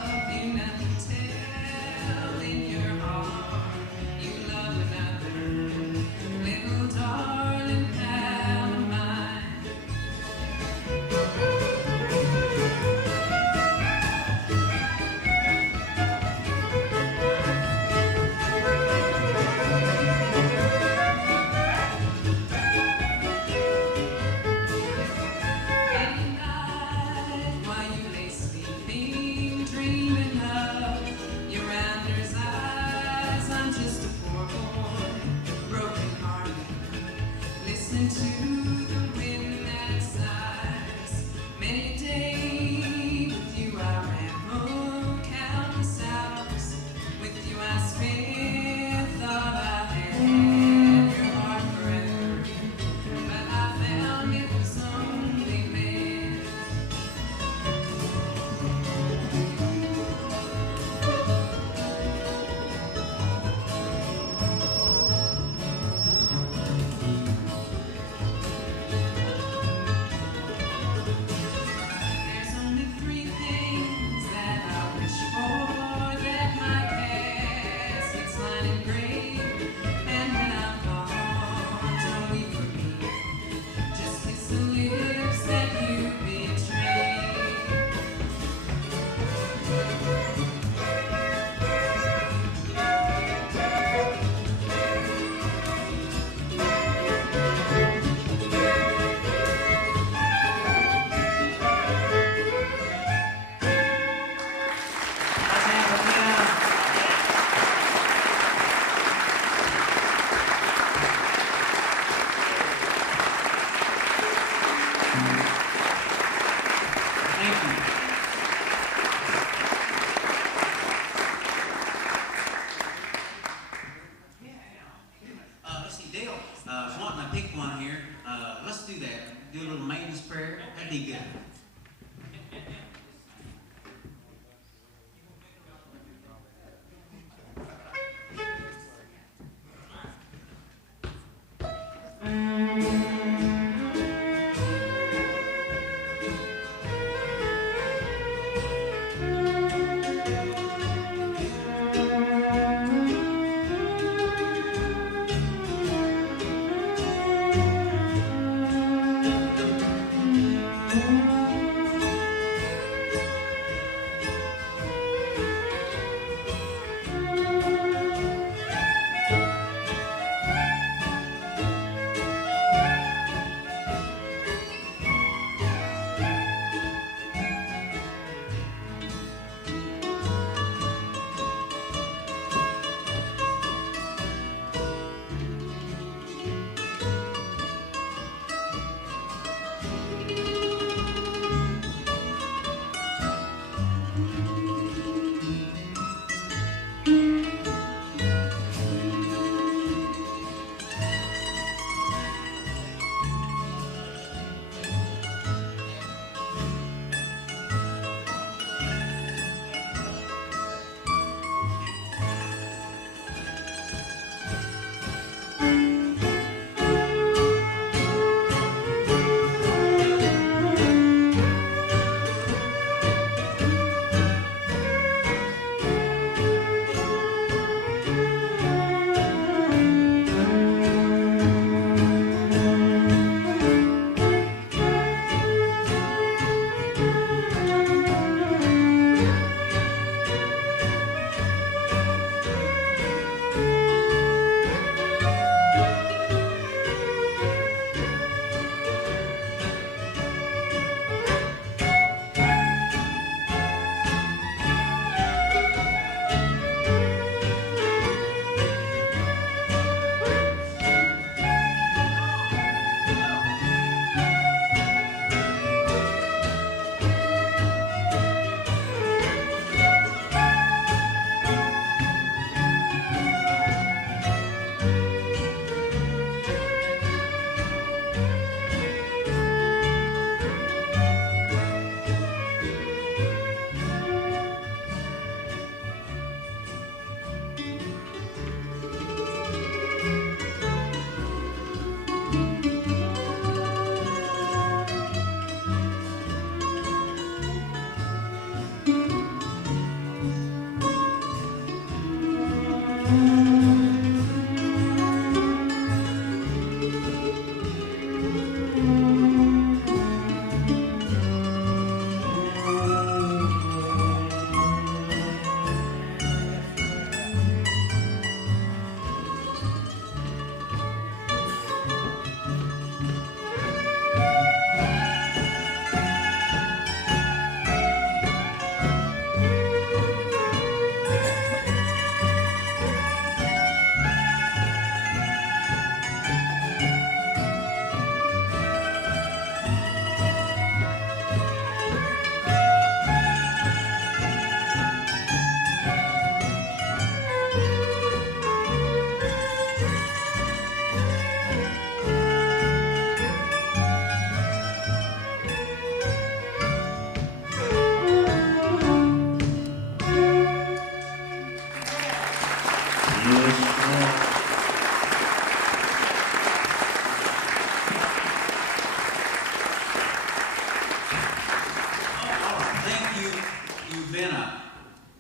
You've been a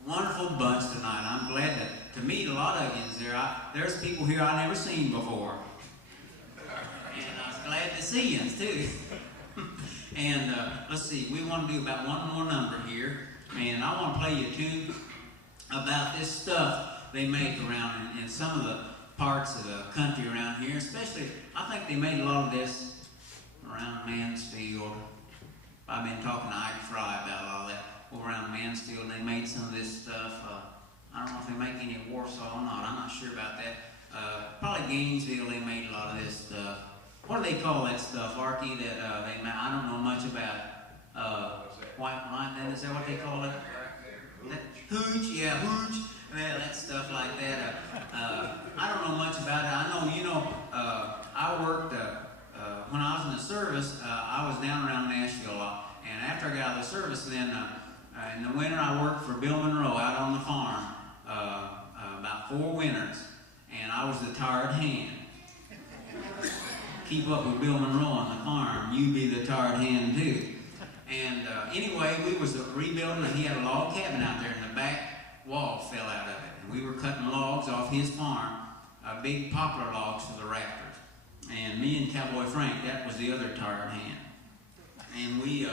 wonderful bunch tonight. I'm glad to meet a lot of you there. There's people here I never seen before. And I was glad to see you too. And let's see, we want to do about one more number here. And I want to play you a tune about this stuff they make around in some of the parts of the country around here. Especially, I think they made a lot of this around Mansfield. I've been talking to Ike Fry about all that. Over around Mansfield, and they made some of this stuff. I don't know if they make any at Warsaw or not. I'm not sure about that. Probably Gainesville, they made a lot of this stuff. What do they call that stuff, Arkie, that they made? I don't know much about it. White lightning, is that what they call it? Hooch, yeah, hooch. Yeah, that stuff like that. I don't know much about it. I know, I worked, when I was in the service, I was down around Nashville a lot. And after I got out of the service, then in the winter I worked for Bill Monroe out on the farm about 4 winters. And I was the tired hand. Keep up with Bill Monroe on the farm, you be the tired hand too. And anyway, we was rebuilding, and he had a log cabin out there, and the back wall fell out of it. And we were cutting logs off his farm, big poplar logs for the rafters. And me and Cowboy Frank, that was the other tired hand. And we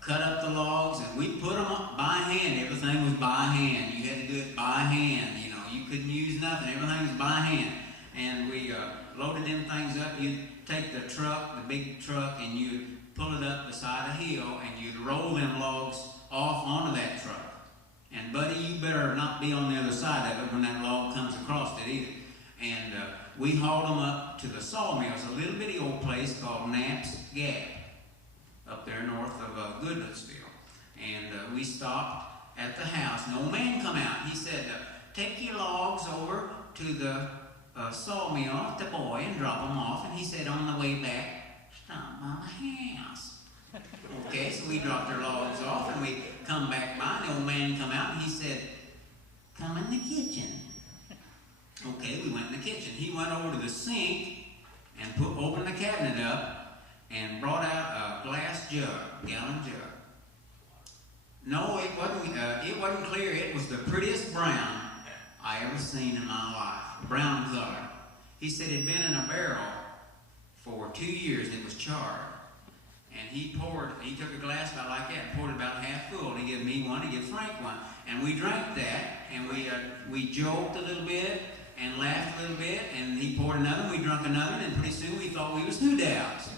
cut up the logs, and we put them up by hand. Everything was by hand. You had to do it by hand. You know, you couldn't use nothing. Everything was by hand. And we loaded them things up. You'd take the truck, the big truck, and you'd pull it up beside a hill, and you'd roll them logs off onto that truck. And buddy, you better not be on the other side of it when that log comes across it either. And we hauled them up to the sawmills, a little bitty old place called Knapp's Gap, up there north of Goodlettsville. And we stopped at the house, and the old man come out. He said, take your logs over to the sawmill at the boy and drop them off. And he said, on the way back, stop by the house. Okay, so we dropped our logs off, and we come back by, and the old man come out, and he said, come in the kitchen. Okay, we went in the kitchen. He went over to the sink and opened the cabinet up and brought out a glass jug, gallon jug. No, it wasn't clear. It was the prettiest brown I ever seen in my life. Brown color. He said it'd been in a barrel for 2 years. It was charred. And he took a glass about like that and poured it about half full. He gave me one, he gave Frank one. And we drank that, and we joked a little bit and laughed a little bit, and he poured another, we drank another, and pretty soon we thought we was hoodouts.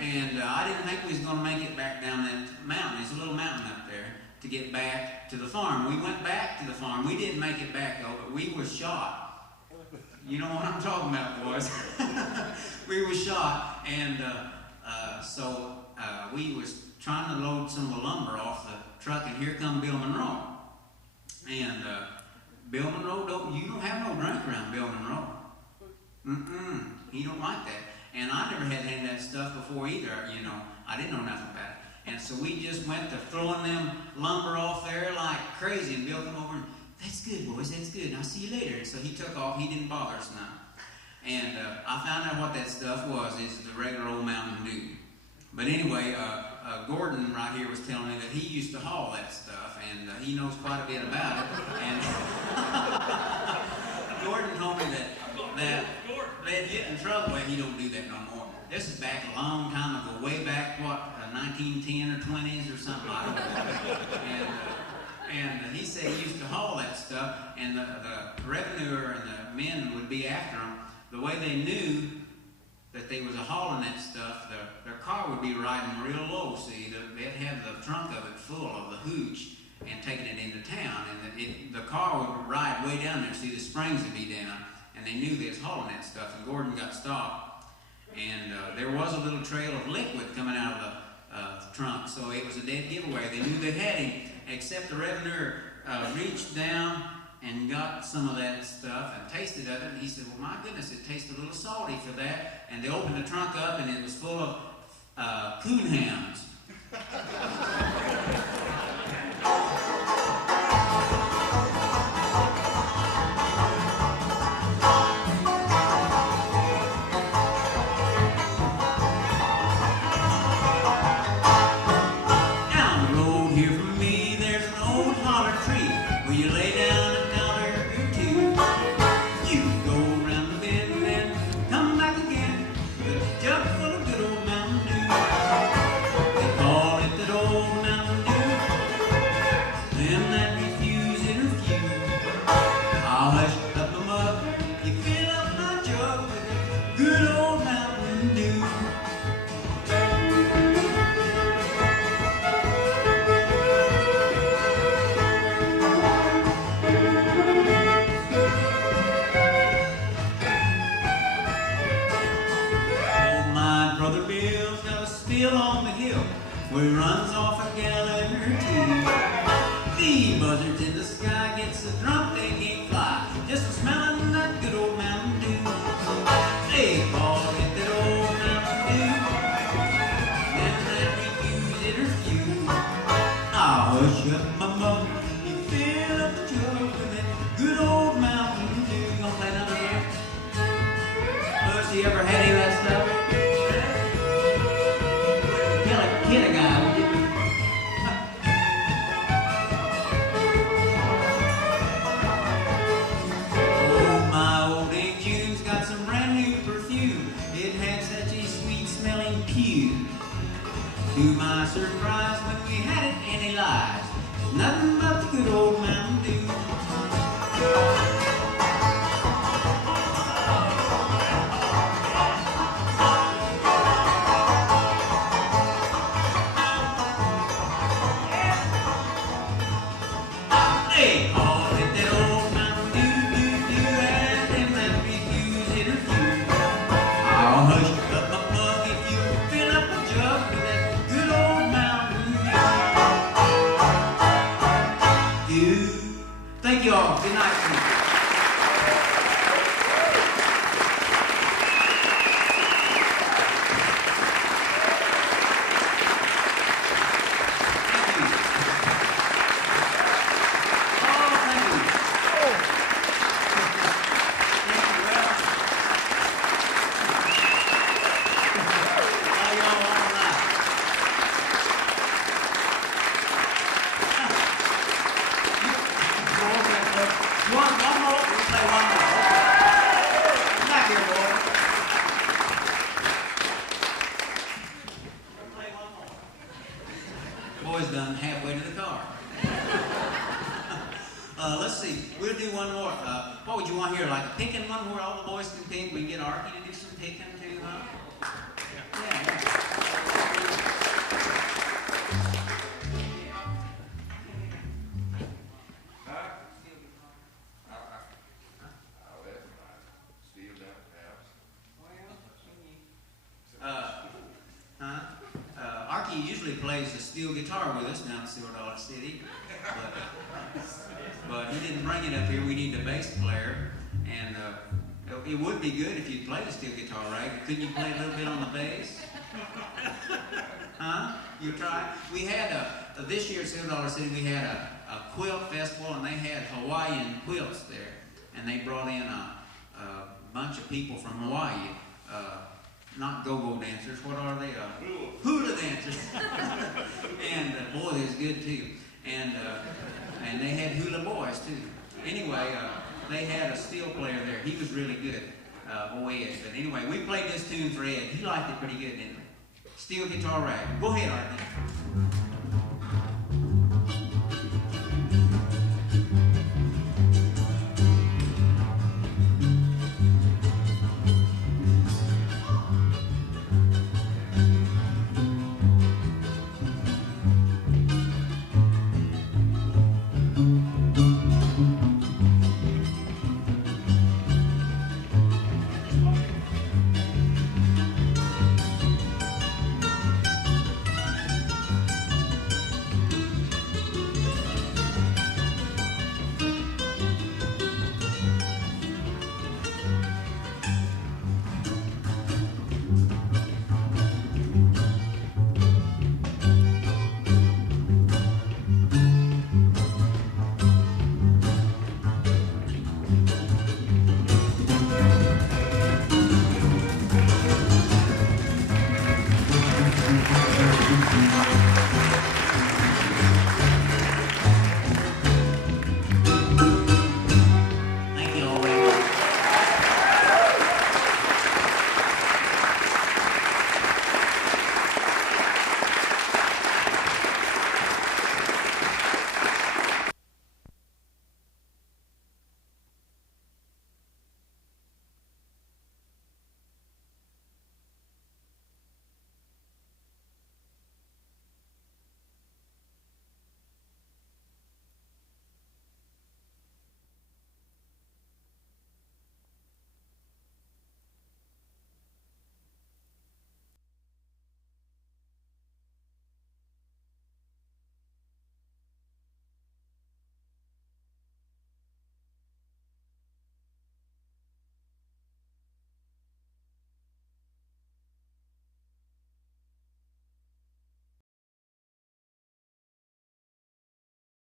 And I didn't think we was going to make it back down that mountain. There's a little mountain up there to get back to the farm. We went back to the farm. We didn't make it back, though, but we was shot. You know what I'm talking about, boys. We was shot, and so we was trying to load some of the lumber off the truck, and here come Bill Monroe. And Bill Monroe, you don't have no drink around Bill Monroe. He don't like that. And I never had any of that stuff before either, you know. I didn't know nothing about it. And so we just went to throwing them lumber off there like crazy, and Bill come over and, that's good, boys, that's good. I'll see you later. And so he took off. He didn't bother us none. And I found out what that stuff was. It's the regular old Mountain Dew. But anyway, Gordon right here was telling me that he used to haul that stuff, and he knows quite a bit about it. And Gordon told me that they'd get in trouble. Well, he don't do that no more. This is back a long time ago, way back, 1910 or 20s or something, I don't know. And he said he used to haul that stuff, and the revenuer and the men would be after him. The way they knew that they was hauling that stuff, their car would be riding real low, see. They'd have the trunk of it full of the hooch and taking it into town. And the car would ride way down there, see, the springs would be down. And they knew they was hauling that stuff, and Gordon got stopped. And there was a little trail of liquid coming out of the trunk, so it was a dead giveaway. They knew they had him, except the revenuer reached down and got some of that stuff and tasted of it, and he said, well, my goodness, it tasted a little salty for that. And they opened the trunk up, and it was full of coon hams. Down the road off a gallon or two. The buzzards in the sky gets so drunk they can't fly, just for smelling that good old Mountain Dew. They call it that old Mountain Dew, never let refuse it or refuse. I'll hush up my mug, you fill up the jug with that good old Mountain Dew. You gonna play none of that? Well, you ever had any of that stuff? Kid a guy, would you? Oh, my old Aunt June's got some brand new perfume. It had such a sweet smelling pew. To my surprise, when we had it, and it lies, nothing but the good old Mountain Dew. Thank you all. Good night. Let's see. We'll do one more. What would you want here? Like a picking one where all the boys can pick? We can get Arkie to do some picking too, huh? Yeah. Arkie usually plays the steel guitar with us down in Silver Dollar City, but he didn't bring it up here. We need a bass player, and it would be good if you'd play the steel guitar, right? Couldn't you play a little bit on the bass? Huh? You try? We had this year at Silver Dollar City, we had a quilt festival, and they had Hawaiian quilts there, and they brought in a bunch of people from Hawaii. Not go-go dancers. What are they? Hula dancers. And boy, they was good too. And they had hula boys too. Anyway, they had a steel player there. He was really good, Ed. But anyway, we played this tune for Ed. He liked it pretty good, didn't he? Steel guitar rag. Go ahead, Artie.